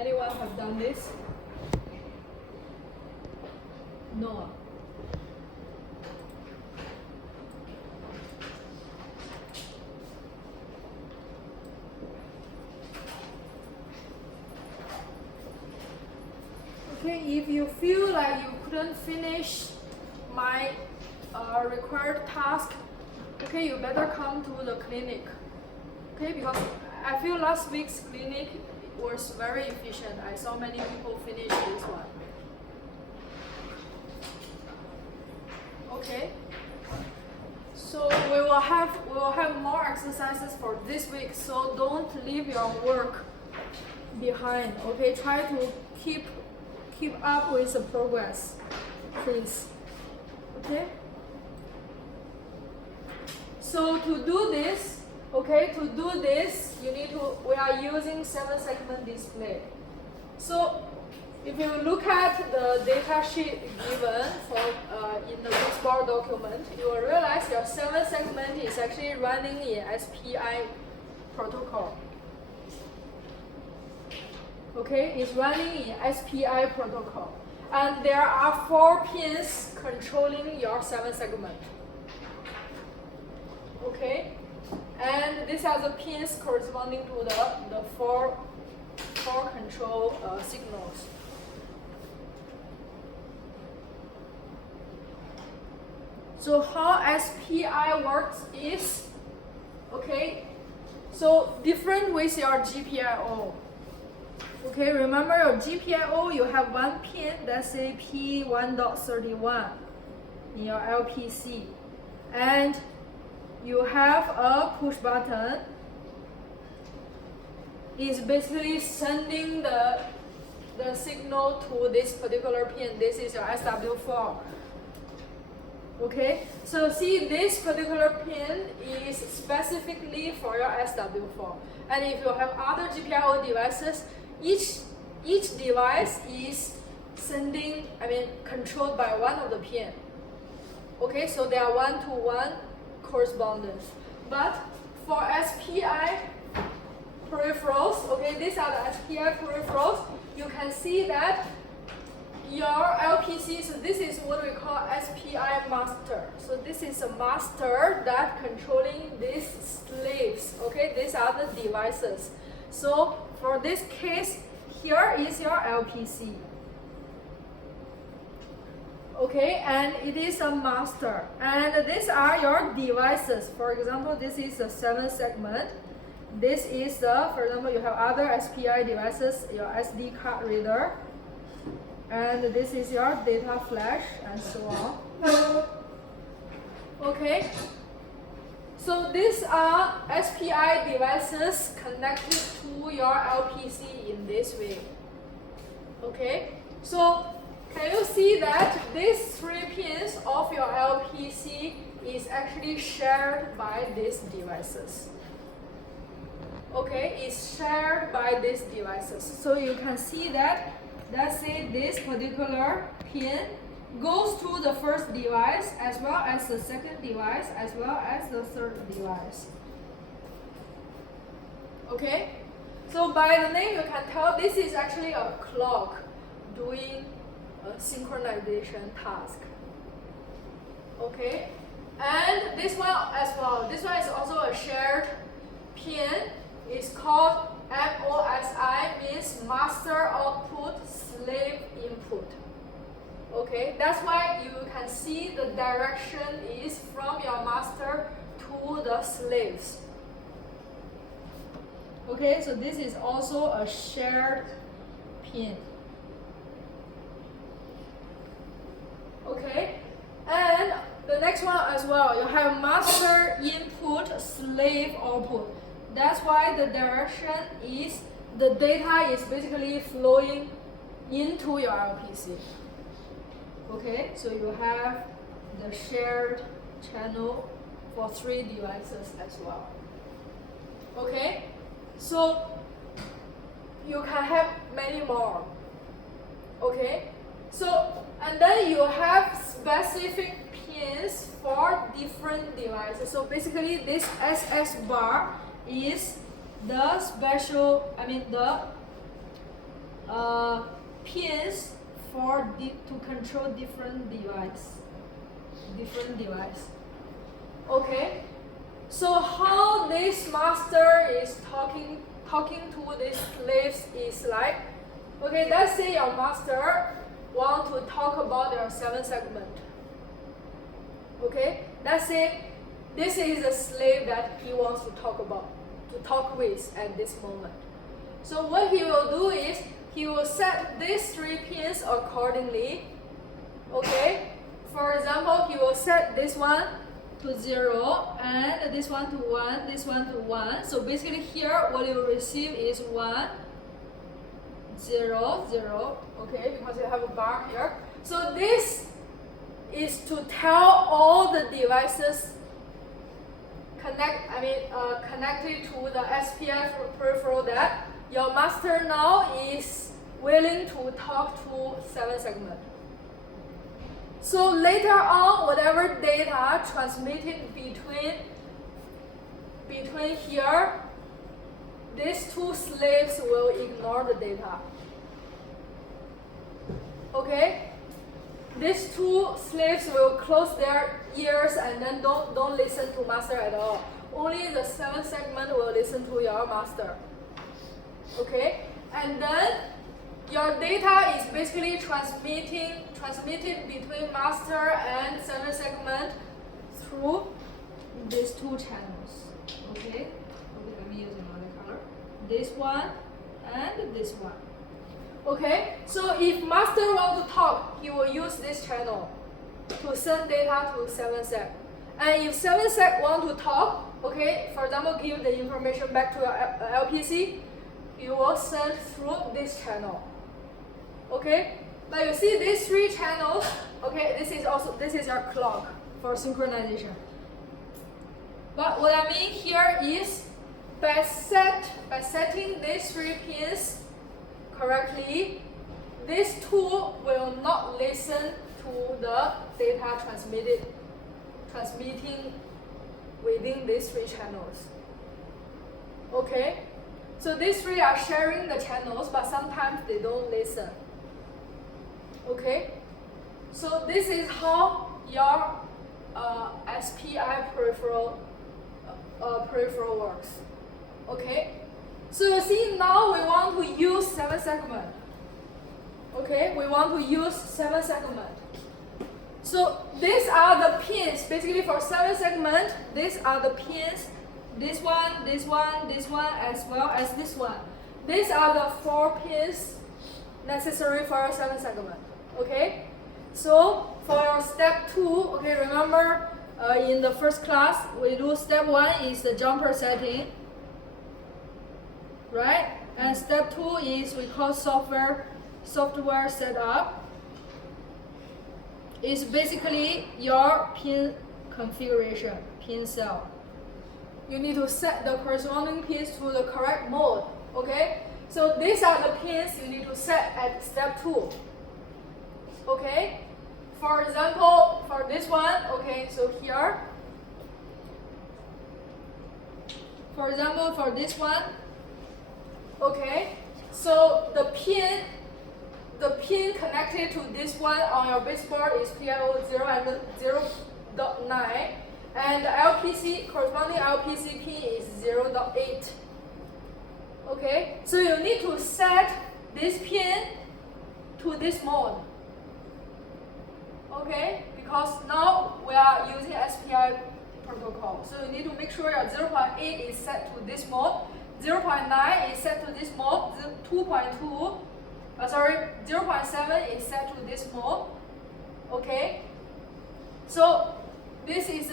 Anyone have done this? No. Okay, if you feel like you couldn't finish my required task, okay, you better come to the clinic. Okay, because I feel last week's clinic was very efficient. I saw many people finish this one. Okay. So we will have more exercises for this week. So don't leave your work behind. Okay, try to keep up with the progress, please. Okay. So to do this, we are using 7-segment display. So if you look at the data sheet given for in the Grisbar document, you will realize your 7-segment is actually running in SPI protocol. Okay, it's running in SPI protocol. And there are 4 pins controlling your 7-segment. Okay, and these are the pins corresponding to the four control signals. So how SPI works is, okay, so different with your GPIO. Okay, remember your GPIO, you have one pin, let's say P1.31 in your LPC. And you have a push button. It's basically sending the signal to this particular pin. This is your SW4. Okay, so see, this particular pin is specifically for your SW4. And if you have other GPIO devices, each device is controlled by one of the pin. Okay, so they are one-to-one correspondence. But for SPI peripherals, okay, these are the SPI peripherals, you can see that your LPC, so this is what we call SPI master. So this is a master that controlling these slaves. Okay, these are the devices. So for this case, here is your LPC. Okay, and it is a master. And these are your devices. For example, this is a 7-segment. This is for example, you have other SPI devices, your SD card reader. And this is your data flash and so on. Okay, so these are SPI devices connected to your LPC in this way. Okay, so can you see that these 3 pins of your LPC is actually shared by these devices? Okay, it's shared by these devices. So you can see that, let's say this particular pin goes to the first device as well as the second device as well as the third device. Okay, so by the name you can tell this is actually a clock doing a synchronization task. Okay, and this one as well. This one is also a shared pin. It's called MOSI, means master output, slave input. Okay, that's why you can see the direction is from your master to the slaves. Okay, so this is also a shared pin. Okay, and the next one as well, you have master input, slave output. That's why the direction is, the data is basically flowing into your LPC. Okay, so you have the shared channel for 3 devices as well. Okay, so you can have many more. Okay, so and then you have specific pins for different devices. So basically this SS bar is the special, pins to control different device. Okay. So how this master is talking to these slaves is like, okay, let's say your master want to talk about their 7 segment. Okay, let's say this is a slave that he wants to talk with at this moment. So what he will do is he will set these 3 pins accordingly. Okay, for example, he will set this one to 0 and this one to 1, this one to 1. So basically here what you will receive is 1, 0, 0. Okay, because you have a bar here. So this is to tell all the devices connected to the SPI peripheral that your master now is willing to talk to 7 segment. So later on, whatever data transmitted between here, these 2 slaves will ignore the data. Okay? These 2 slaves will close their ears and then don't listen to master at all. Only the 7 segment will listen to your master. Okay? And then your data is basically transmitted between master and 7 segment through these 2 channels. Okay, let me use another color. This one and this one. Okay, so if master wants to talk, he will use this channel to send data to 7 seg. And if 7 seg want to talk, okay, for example, give the information back to your LPC, you will send through this channel. Okay, but you see these 3 channels. Okay, this is your clock for synchronization. But what I mean here is by setting these 3 pins correctly, this tool will not listen to the data transmitting within these 3 channels. Okay, so these 3 are sharing the channels, but sometimes they don't listen. Okay, so this is how your SPI peripheral works. Okay, so you see now we want to use 7 segment. Okay, we want to use 7 segment. So these are the pins basically for 7 segment. These are the pins. This one, this one, this one, as well as this one. These are the 4 pins necessary for your 7 segment. Okay, so for your step 2, okay, remember in the first class we do step 1 is the jumper setting, right? And step 2 is we call software setup. It's basically your pin configuration, pin cell. You need to set the corresponding pins to the correct mode. Okay, so these are the pins you need to set at step 2. Okay, for example, for this one, okay, so here, for example, for this one, okay, so the pin connected to this one on your baseboard is PIO 0 and 0.9, and the corresponding LPC pin is 0.8. Okay, so you need to set this pin to this mode. Okay, because now we are using SPI protocol. So you need to make sure your 0.8 is set to this mode, 0.9 is set to this mode, 0.7 is set to this mode. Okay, so this is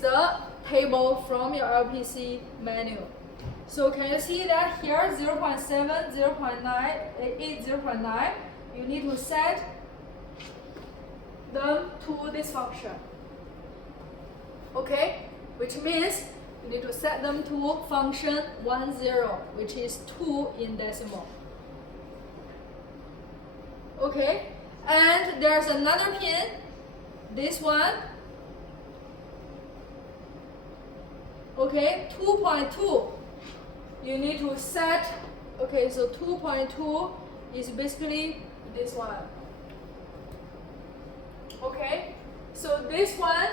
the table from your LPC manual. So can you see that here 0.7, 0.9, 8, 0.9, you need to set them to this function. Okay, which means you need to set them to function 10, which is 2 in decimal. Okay, and there's another pin, this one. Okay, 2.2. You need to set Okay, so 2.2 is basically this one. Okay, so this one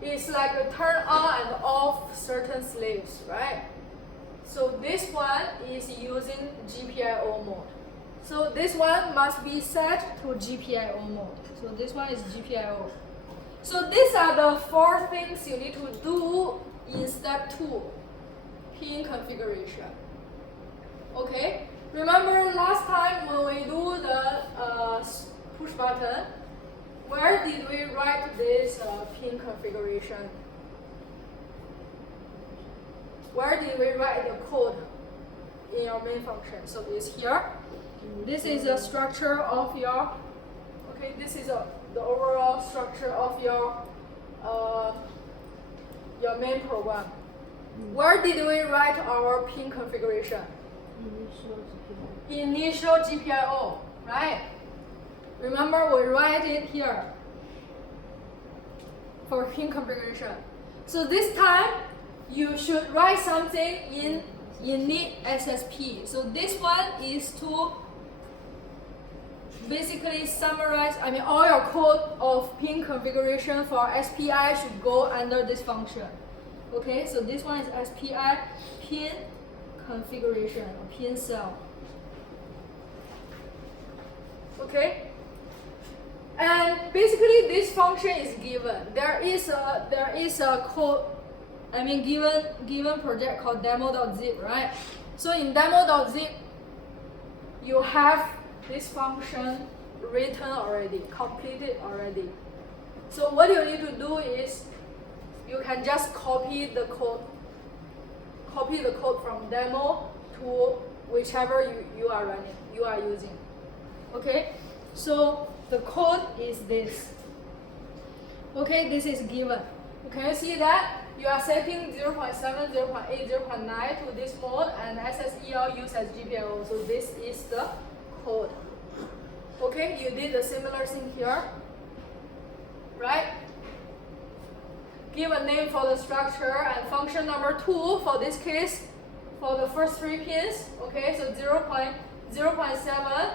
is like a turn on and off certain slaves, right? So this one is using GPIO mode. So this one must be set to GPIO mode. So this one is GPIO. So these are the 4 things you need to do in step 2, pin configuration. Okay, remember last time when we do the push button, where did we write this pin configuration? Where did we write the code in your main function? So it's here. This is the structure of your, okay, this is the overall structure of your main program. Where did we write our pin configuration? Initial GPIO, right? Remember, we write it here for pin configuration. So this time, you should write something in init SSP. So this one is to basically summarize, all your code of pin configuration for SPI should go under this function. Okay, so this one is SPI pin configuration or pin cell. Okay, and basically this function is given. There is a code, given project called demo.zip, right? So in demo.zip, you have this function written already, completed already. So what you need to do is you can just copy the code from demo to whichever you are using. Okay, so the code is this. Okay, this is given. Can you see that? You are setting 0.7, 0.8, 0.9 to this mode, and SSEL used as GPIO. So this is the code. Okay, you did a similar thing here, right? Give a name for the structure and function number 2 for this case, for the first 3 pins. Okay, so 0.7,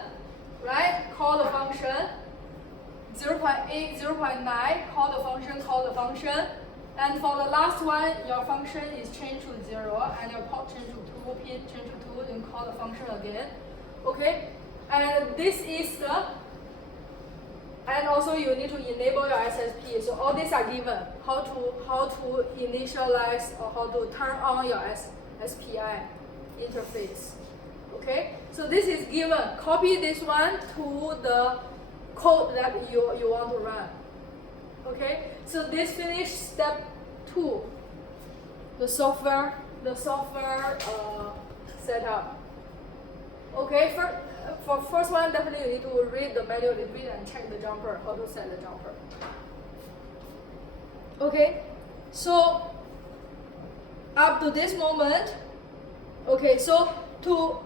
right? Call the function. 0.8, 0.9, call the function. And for the last one, your function is changed to 0, and your port changed to 2, pin changed to 2, then call the function again. Okay, and this is the, and also you need to enable your SSP. So all these are given. How to initialize or how to turn on your SPI interface. Okay, so this is given. Copy this one to the code that you want to run. Okay, so this finished step 2, the software setup. Okay, for first one, definitely you need to read the manual, read and check the jumper, how to set the jumper. Okay, so up to this moment, okay, so to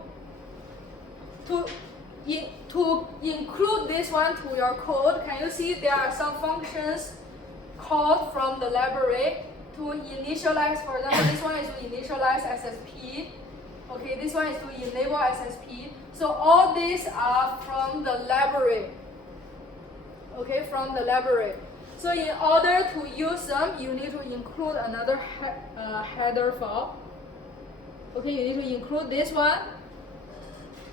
include this one to your code, can you see there are some functions called from the library to initialize? For example, this one is to initialize SSP. Okay, this one is to enable SSP. So all these are from the library. Okay, from the library. So in order to use them, you need to include another header file. Okay, you need to include this one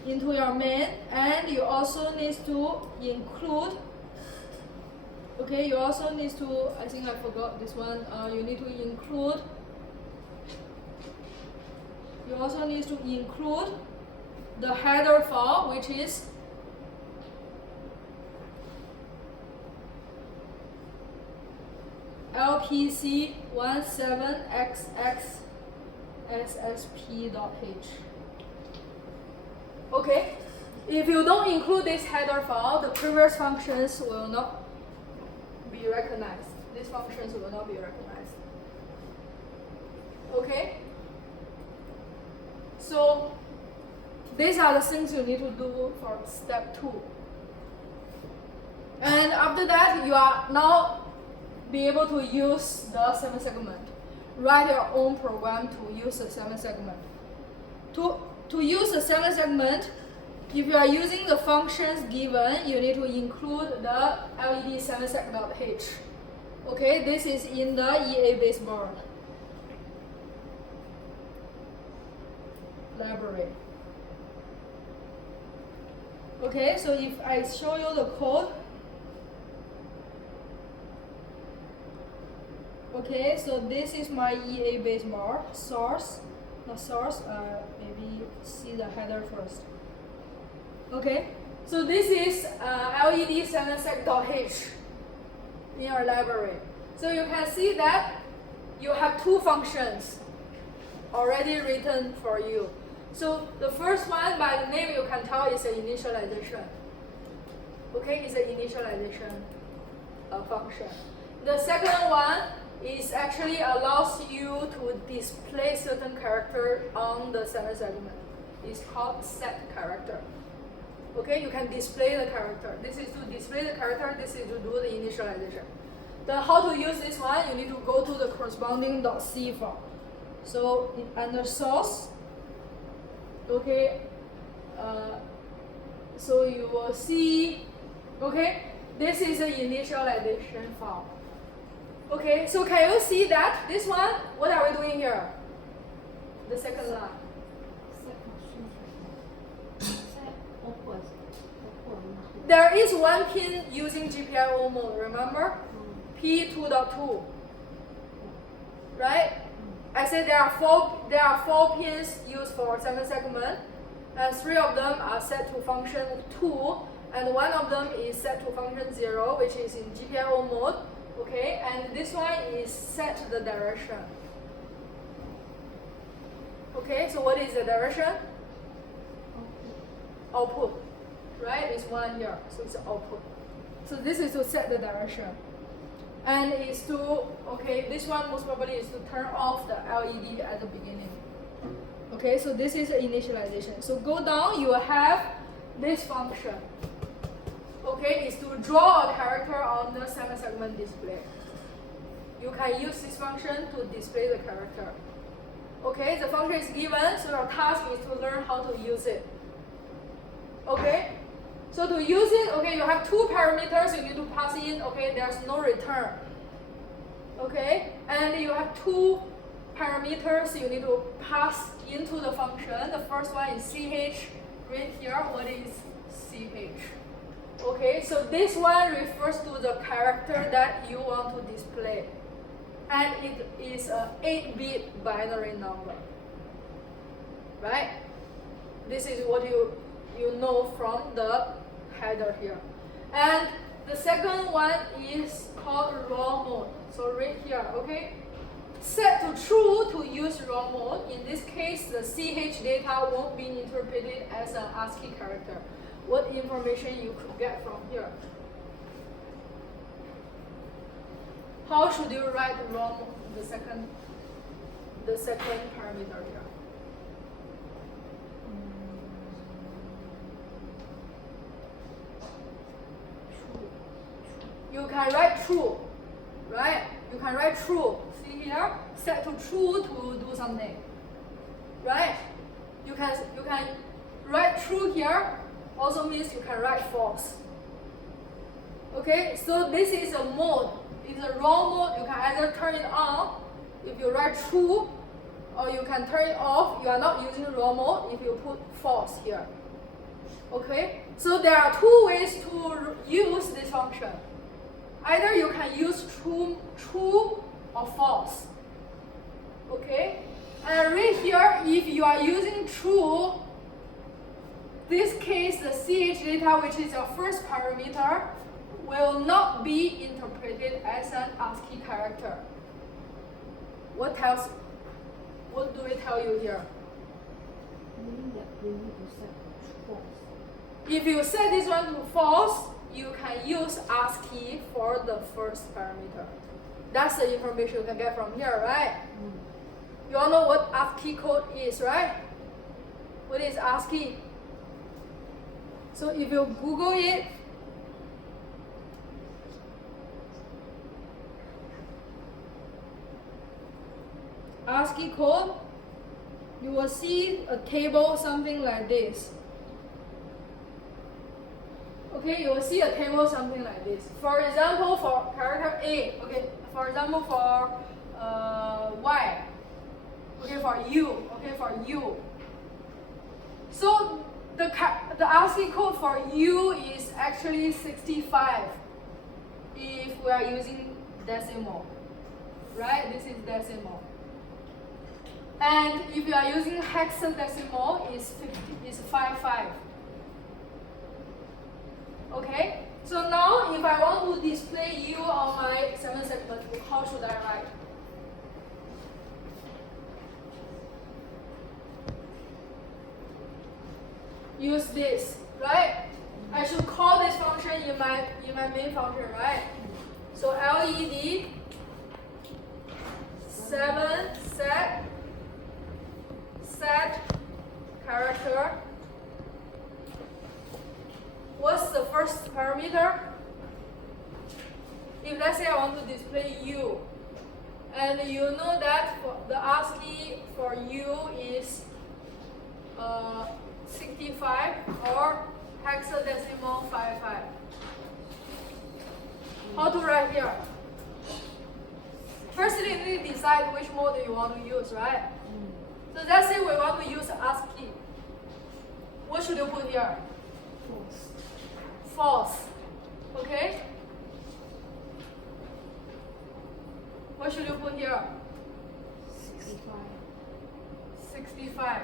into your main, and you also need to include, okay, you also need to, I think I forgot this one, you need to include, you also need to include the header file, which is lpc17xx.ssp.h. Okay, if you don't include this header file, the previous functions will not be recognized. These functions will not be recognized. Okay, so these are the things you need to do for step 2. And after that, you are now be able to use the 7-segment. Write your own program to use the 7-segment. To to use the 7 segment, if you are using the functions given, you need to include the LED 7sec.h. Okay, this is in the EA base bar library. Okay, so if I show you the code, okay, so this is my EA base bar source. The source, maybe see the header first. Okay, so this is LED 7sec.h in your library. So you can see that you have 2 functions already written for you. So the first one, by the name you can tell, is an initialization. Okay, it's an initialization function. The second one is actually allows you to display certain character on the 7 segment. It's called set character. Okay, you can display the character. This is to display the character, this is to do the initialization. Then how to use this one, you need to go to the corresponding .c file. So under source, okay, so you will see, okay, this is an initialization file. Okay, so can you see that this one, what are we doing here? The second line. There is one pin using GPIO mode, remember? P2.2. Right? I said there are four pins used for 7 segment, and 3 of them are set to function 2, and 1 of them is set to function 0, which is in GPIO mode. Okay, and this one is set to the direction. Okay, so what is the direction? Output. Right, it's 1 here, so it's output. So this is to set the direction. And it's to, okay, this one most probably is to turn off the LED at the beginning. Okay, so this is initialization. So go down, you have this function. Okay, is to draw a character on the 7 segment display. You can use this function to display the character. Okay, the function is given, so your task is to learn how to use it. Okay, so to use it, okay, you have 2 parameters you need to pass in. Okay, there's no return. Okay, and you have 2 parameters you need to pass into the function. The first one is ch. Right here, what is ch? Okay, so this one refers to the character that you want to display. And it is an 8-bit binary number. Right? This is what you know from the header here. And the second one is called raw mode. So right here, okay? Set to true to use raw mode. In this case, the ch data won't be interpreted as an ASCII character. What information you could get from here? How should you write raw mode, the second parameter here? You can write true, right? You can write true. See here, set to true to do something, right? You can write true here. Also means you can write false. Okay, so this is a mode. It's a raw mode. You can either turn it on if you write true, or you can turn it off. You are not using raw mode if you put false here. Okay, so there are 2 ways to use this function. Either you can use true or false. Okay, and right here, if you are using true, this case, the ch data, which is your first parameter, will not be interpreted as an ASCII character. What do we tell you here? Meaning that we need to set false. If you set this one to false, you can use ASCII for the first parameter. That's the information you can get from here, right? You all know what ASCII code is, right? What is ASCII? So if you Google it, ASCII code, you will see a table something like this. Okay, you will see a table something like this. For example, for character A, okay, for example, for Y, okay, for U, okay, for U. So the ASCII code for U is actually 65 if we are using decimal, right? This is decimal. And if you are using hexadecimal, it's 55. Okay? So now if I want to display U on my 7 segment, how should I write? Use this, right? I should call this function in my main function, right? So LED 7 set character. What's the first parameter? If let's say I want to display U, and you know that for the ASCII for U is 65 or hexadecimal 55. How to write here? Firstly, you need to decide which mode you want to use, right? So let's say we want to use ASCII. What should you put here? False. Okay? What should you put here? 65.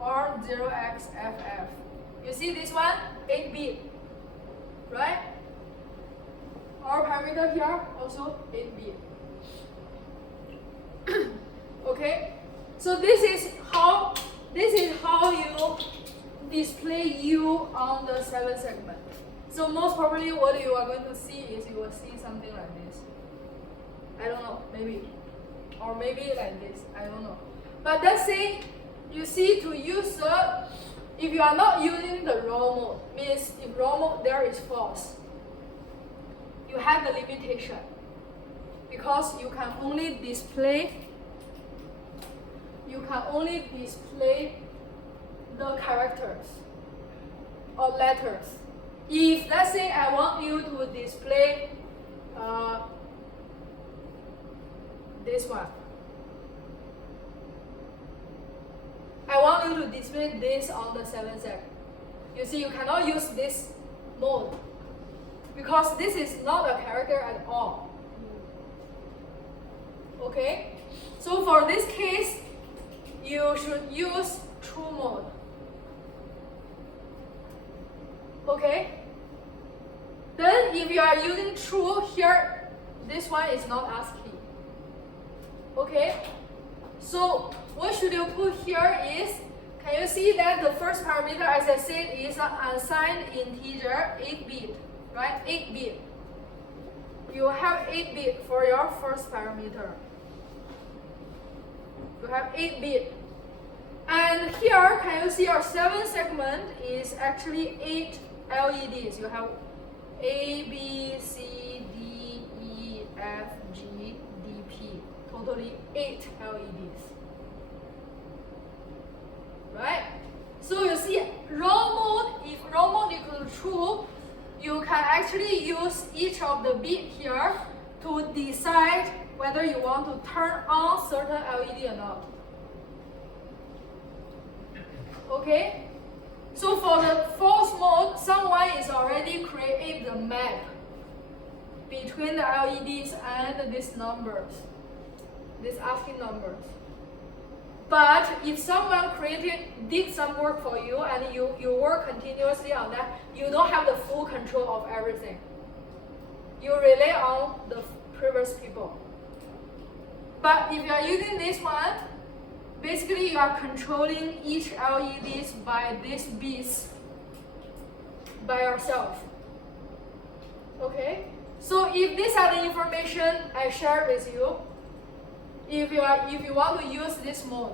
Or 0xFF. You see this one? 8-bit. Right? Our parameter here also 8-bit. Okay? So this is how you display U on the 7 segment. So most probably what you are going to see is you will see something like this. I don't know, maybe. Or maybe like this, I don't know. But let's say you see to use if you are not using the raw mode, means if raw mode there is false, you have the limitation. Because you can only display the characters or letters. If let's say I want you to display this one, I want you to display this on the 7 seg. You see, you cannot use this mode because this is not a character at all. Okay? So for this case, you should use true mode. Okay? Then if you are using true here, this one is not ASCII. Okay? So what should you put here is, can you see that the first parameter, as I said, is an unsigned integer 8-bit, right? 8-bit. You have 8-bit for your first parameter. You have 8-bit. And here, can you see your 7 segment is actually 8 LEDs. You have A, B, C, D, E, F, G, D, P. Totally 8 LEDs. Right? So you see, raw mode, if raw mode equal to true, you can actually use each of the bit here to decide whether you want to turn on certain LED or not. Okay? So for the false mode, someone is already created the map between the LEDs and these numbers, these ASCII numbers. But if someone did some work for you and you work continuously on that, you don't have the full control of everything. You rely on the previous people. But if you are using this one, basically you are controlling each LEDs by these bits by yourself. Okay? So if these are the information I shared with you, if you want to use this mode,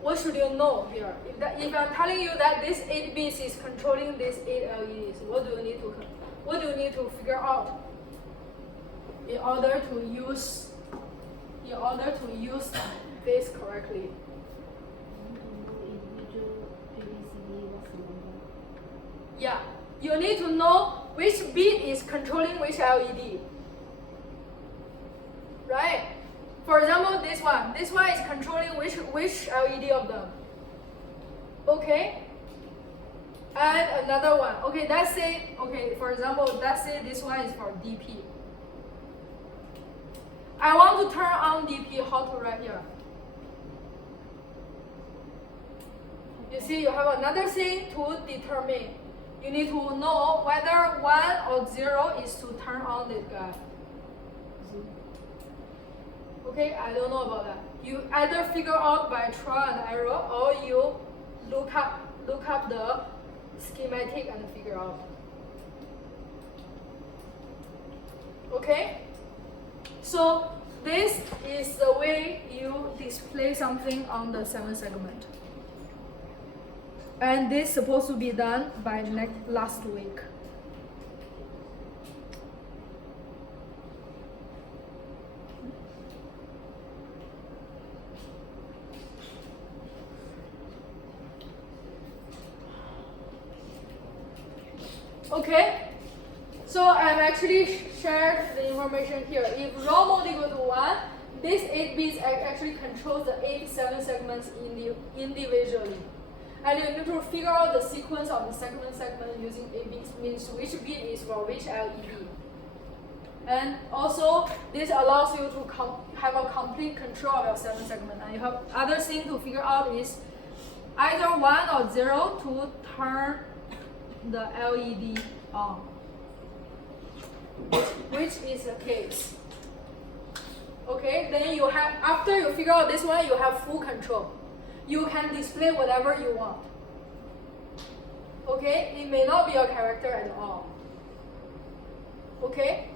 what should you know here? If I'm telling you that this 8 bits is controlling these 8 LEDs, what do you need to figure out in order to use this correctly. Individual ABCD, what's the number? Yeah, you need to know which bit is controlling which LED. Right? For example, this one is controlling which LED of them. Okay? And another one. Okay, let's say, for example, let's say this one is for DP. I want to turn on DP, how to write here? You see, you have another thing to determine. You need to know whether 1 or 0 is to turn on this guy. Okay, I don't know about that. You either figure out by trial and error, or you look up the schematic and figure out. Okay? So this is the way you display something on the 7th segment. And this is supposed to be done by last week. Okay, so I've actually shared the information here. If raw mode equal to 1, this 8 bits actually controls the 8 7 segments individually. And you need to figure out the sequence of the segment using 8 bits, means which bit is for which LED. And also, this allows you to have a complete control of your 7 segment. And you have other thing to figure out is either 1 or 0 to turn the LED on, which is the case. Okay, then you have, after you figure out this one, you have full control. You can display whatever you want. Okay, it may not be a character at all. Okay,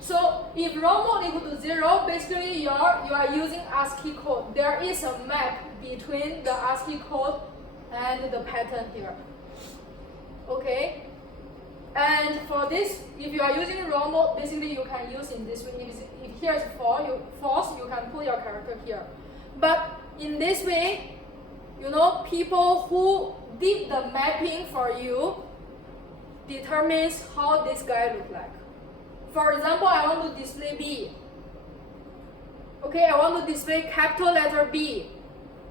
so if raw mode equal to 0, basically you are using ASCII code. There is a map between the ASCII code and the pattern here. Okay, and for this, if you are using raw mode, basically you can use in this way. If here is false, you can put your character here. But in this way, you know, people who did the mapping for you determines how this guy look like. For example, I want to display B. Okay, I want to display capital letter B.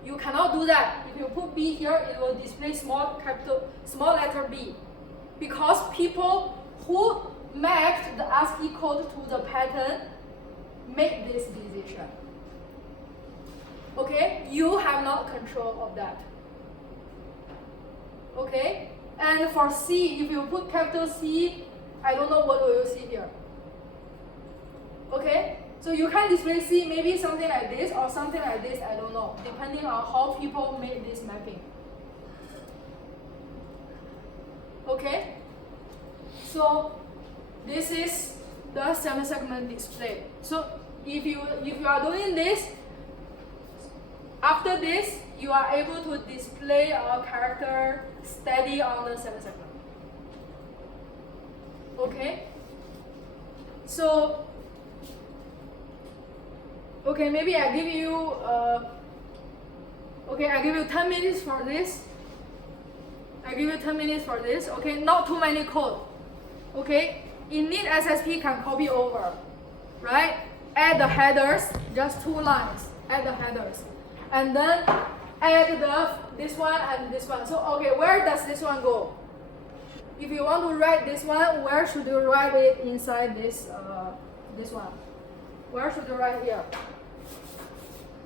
You cannot do that. If you put B here, it will display small letter b. Because people who mapped the ASCII code to the pattern make this decision. Okay, you have not control of that. Okay, and for C, if you put capital C, I don't know what will you see here. Okay, so you can display C, maybe something like this or something like this, I don't know, depending on how people made this mapping. Okay, so this is the 7-segment display. So if you are doing this, after this, you are able to display a character steady on the 7-segment. Okay, so okay, maybe I give you I give you 10 minutes for this. Okay, not too many code. Okay, init SSP can copy over, right? Add the headers, just 2 lines. Add the headers, and then add this one and this one. So okay, where does this one go? If you want to write this one, where should you write it inside this one? Where should you write here?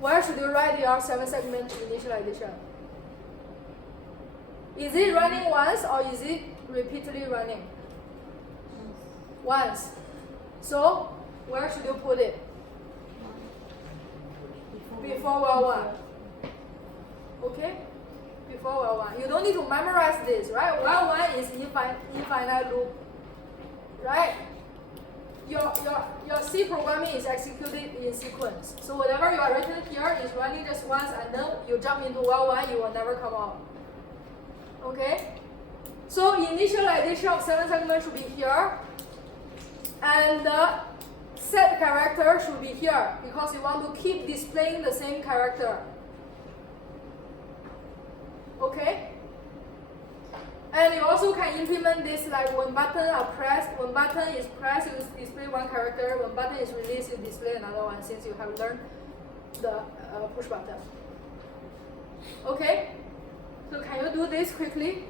Where should you write your 7-segment initialization? Is it running once or is it repeatedly running? Once. So where should you put it? Before while 1. Okay? Before while 1. You don't need to memorize this, right? While 1 is infinite loop. Right? Your C programming is executed in sequence. So whatever you are written here is running just once, and then you jump into while 1, you will never come out. Okay? So initialization of 7-segment should be here. And the set character should be here because you want to keep displaying the same character. Okay? And you also can implement this like when button are pressed, when button is pressed, you display one character. When button is released, you display another one since you have learned the push button. Okay? So can you do this quickly?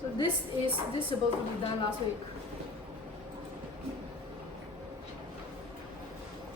So this is supposed to be done last week.